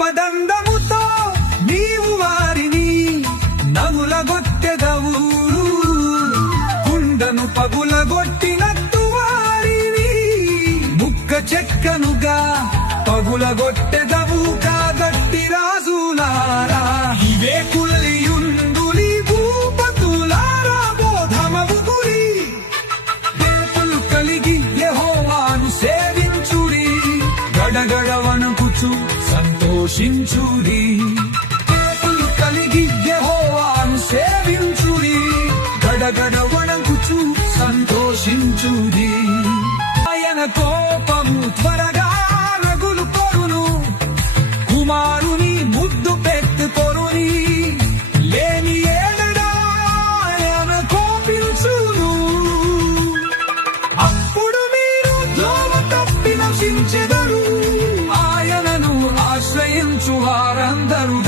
పదందముతో నీవు వారిని నములగొట్టెదవు, కుండను పగులగొట్టినట్టు వారిని ముక్క చెక్కనుగా పగులగొట్టెదవు. కాగట్టి రాజులారా ఇవే కుల్లియుందులి భూపతులారా బోధమవు గురి. చేతులు కలిగి యెహోవాను సేవించుడి, గడగడ వణకుచు సంతోషించుడి. చేతులు కలిగి యెహోవాను సేవించుడి, గడగడ వణకుచు సంతోషించుడి. ఆయన కోపము త్వరగా రగులు కొరును, కుమారుని ముద్దు పెట్టుకొరుని. లేని ఏడడా ఆయన కోపించును, అప్పుడు మీరు ద్రోవ తప్పి నశించెదరు. ఆయనను ఆశ్రయించు వారందరూ